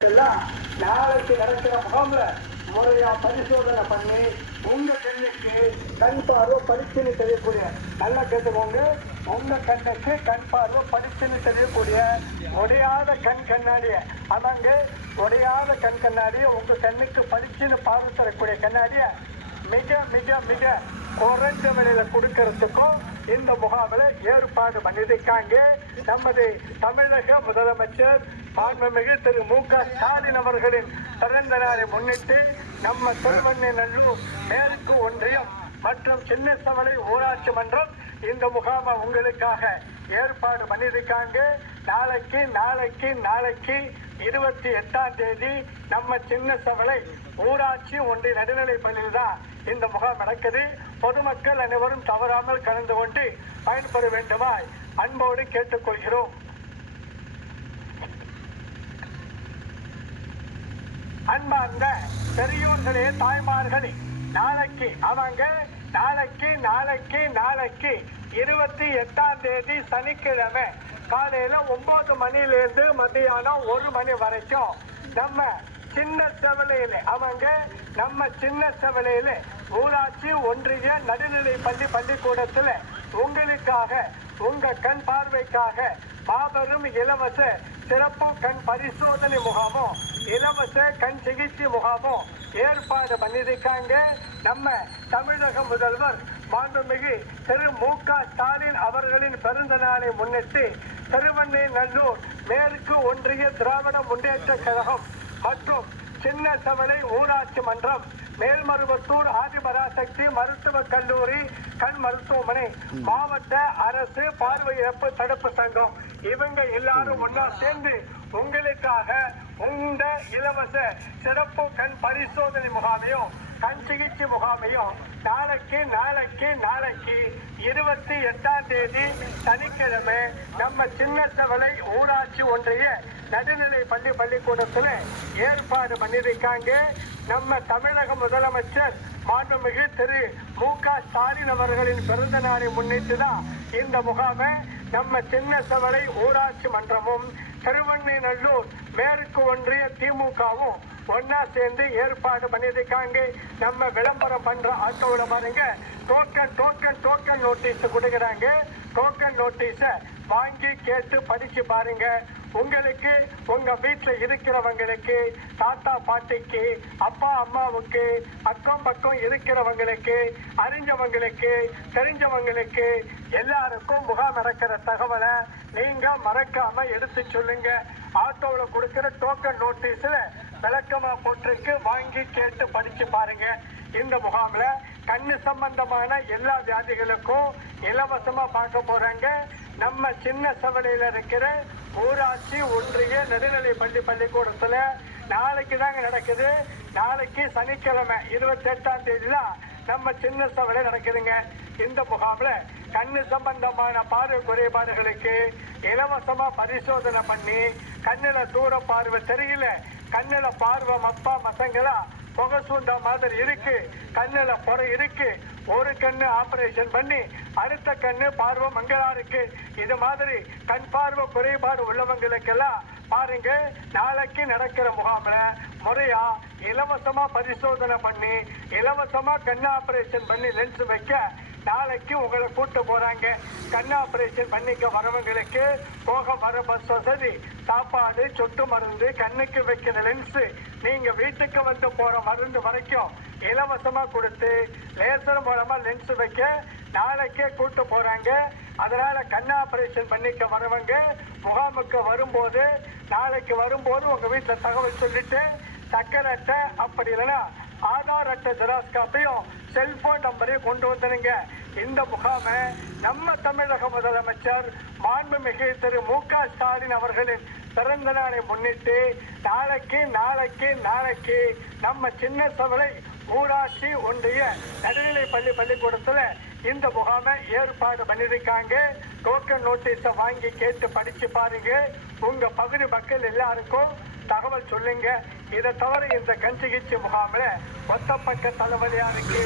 நாளைக்கு நடக்கிற முகாம்ல முறையா பரிசோதனை பண்ணி உங்க கண்ணுக்கு கண் பார்வை பளிச்சுன்னு தெரியக்கூடிய நல்லா கேட்டுக்கோங்க. உங்க கண்ணுக்கு கண் பார்வை பளிச்சுன்னு தெரியக்கூடிய உடையாத கண் கண்ணாடிய அதாங்க உடையாத கண் கண்ணாடிய உங்க கண்ணுக்கு பளிச்சுன்னு பார்வை தரக்கூடிய கண்ணாடிய மிக மிக மிக குறைஞ்ச விலையில கொடுக்கறதுக்கும் இந்த முகாமில் ஏற்பாடு பண்ணியிருக்காங்க. நமது தமிழக முதலமைச்சர் மாண்புமிகு திரு மு.க. ஸ்டாலின் அவர்களின் பிறந்த நாளை முன்னிட்டு நம்ம திருவெண்ணநல்லூர் மேற்கு ஒன்றியம் மற்றும் சின்னசவலை ஊராட்சி மன்றம் இந்த முகாமை உங்களுக்காக ஏற்பாடு பண்ணியிருக்காங்க. நாளைக்கு 28ஆம் தேதி நம்ம சின்னசவலை ஊராட்சி ஒன்றிய நடுநிலை பள்ளியில் தான் இந்த முகாம் நடக்குது. பொதுமக்கள் அனைவரும் தவறாமல் கலந்து கொண்டு பயன்பெற வேண்டுமாய் அன்போடு கேட்டுக்கொள்கிறோம். அன்பார்ந்த பெரியோர்களே தாய்மார்களே, நாளைக்கு 28ஆம் தேதி சனிக்கிழமை காலையில 9 மணிலிருந்து மத்தியானம் 1 மணி வரைக்கும் நம்ம சின்னசவலையில ஊராட்சி ஒன்றிய நடுநிலை பள்ளிக்கூடத்துல உங்களுக்காக உங்க கண் பார்வைக்காக மாபெரும் இலவச சிறப்பு கண் பரிசோதனை முகாமும் இலவச கண் சிகிச்சை முகாமும் ஏற்பாடு பண்ணியிருக்காங்க. நம்ம தமிழக முதல்வர் மாண்புமிகு திரு மு.க. ஸ்டாலின் அவர்களின் பிறந்த நாளை முன்னிட்டு திருவெண்ணநல்லூர் மேற்கு ஒன்றிய திராவிட முன்னேற்ற கழகம் மற்றும் சின்னசவலை ஊராட்சி மன்றம், மேல்மருவத்தூர் ஆதிபராசக்தி மருத்துவக் கல்லூரி கண் மருத்துவமனை, மாவட்ட அரசு பார்வை இழப்பு தடுப்பு சங்கம் இவங்க எல்லாரும் ஒன்னா சேர்ந்து உங்களுக்காக இந்த இலவச சிறப்பு கண் பரிசோதனை முகாமையும் கண் சிகிச்சை முகாமையும் நாளைக்கு 28ஆம் தேதி சனிக்கிழமை நம்ம சின்னசவலை ஊராட்சி ஒன்றிய நடுநிலை பள்ளிக்கூடத்தில் ஏற்பாடு பண்ணியிருக்காங்க. நம்ம தமிழக முதலமைச்சர் மாண்புமிகு திரு மு.க. ஸ்டாலின் அவர்களின் பிறந்த நாளை முன்னிட்டு தான் இந்த முகாமை நம்ம சின்னசவலை ஊராட்சி மன்றமும் திருவெண்ணநல்லூர் மேற்கு ஒன்றிய திமுகவும் ஒன்னா சேர்ந்து ஏற்பாடு பண்ணியிருக்காங்க. நம்ம விளம்பரம் பண்ற ஆட்டோல பாருங்க, டோக்கன் நோட்டீஸ் கொடுக்குறாங்க. டோக்கன் நோட்டீஸ வாங்கி கேட்டு படிச்சு பாருங்க. உங்களுக்கு உங்க வீட்டுல இருக்கிறவங்களுக்கு, தாத்தா பாட்டிக்கு, அப்பா அம்மாவுக்கு, அக்கம் பக்கம் இருக்கிறவங்களுக்கு, அறிஞ்சவங்களுக்கு, தெரிஞ்சவங்களுக்கு எல்லாருக்கும் முகாம் நடக்கிற தகவலை நீங்க மறக்காம எடுத்து சொல்லுங்க. ஆட்டோல கொடுக்கிற டோக்கன் நோட்டீஸ்ல விளக்கமா போட்டிருக்கு, வாங்கி கேட்டு படிச்சு பாருங்க. இந்த முகாம்ல கண்ணு சம்பந்தமான எல்லா வியாதிகளுக்கும் இலவசமா பார்க்க போறாங்க. நம்ம சின்னசவலையில இருக்கிற ஊராட்சி ஒன்றிய நடுநிலை பள்ளிக்கூடத்துல நாளைக்கு தாங்க நடக்குது. நாளைக்கு சனிக்கிழமை 28ஆம் தேதி தான் நம்ம சின்னசவலை நடக்குதுங்க. இந்த முகாம்ல கண்ணு சம்பந்தமான பார்வை குறைபாடுகளுக்கு இலவசமா பரிசோதனை பண்ணி கண்ணுல தூர பார்வை தெரியல, கண்ணுல பார்வை மப்பா மசங்களா புகை சூண்டா மாதிரி இருக்கு, கண்ணுல புறை இருக்கு, ஒரு கண்ணு ஆபரேஷன் பண்ணி அடுத்த கண்ணு பார்வை மங்களா இருக்கு, இது மாதிரி கண் பார்வை குறைபாடு உள்ளவங்களுக்கெல்லாம் பாருங்க, நாளைக்கு நடக்கிற முகாம்ல முறையா இலவசமா பரிசோதனை பண்ணி இலவசமா கண் ஆபரேஷன் பண்ணி லென்ஸ் வைக்க நாளைக்கு உங்களை கூட்டு போறாங்க. கண் ஆபரேஷன் பண்ணிக்க வரவங்களுக்கு போக வர பஸ் வசதி, சாப்பாடு, சொட்டு மருந்து, கண்ணுக்கு வைக்கிற லென்ஸ், நீங்க வீட்டுக்கு வந்து போற மருந்து வரைக்கும் இலவசமா கொடுத்து லேசர் மூலமா லென்ஸ் வைக்க நாளைக்கே கூட்டு போறாங்க. அதனால கண் ஆபரேஷன் பண்ணிக்க வரவங்க முகாமுக்கு வரும்போது நாளைக்கு வரும்போது உங்க வீட்டுல தகவல் சொல்லிட்டு சக்கரை அட்டை அப்படி இல்லைன்னா ஆதார் அட்டை ஜெராக்ஸ் காப்பியும் செல்போன் நம்பரையும் கொண்டு வந்துடுங்க. இந்த முகாமை நம்ம தமிழக முதலமைச்சர் மாண்புமிகு திரு மு.க. ஸ்டாலின் அவர்களின் பிறந்த நாளை முன்னிட்டு நாளைக்கு நம்ம சின்னசவலை ஊராட்சி ஒன்றிய நடுநிலை பள்ளிக்கூடத்துல இந்த முகாமை ஏற்பாடு பண்ணியிருக்காங்க. டோக்கன் நோட்டீஸ வாங்கி கேட்டு படிச்சு பாருங்க. உங்க பகுதி மக்கள் எல்லாருக்கும் தகவல் சொல்லுங்க. இதை தவிர இந்த கண் சிகிச்சை முகாமில் ஒத்தப்பட்ட தலைவலியா இருக்கு,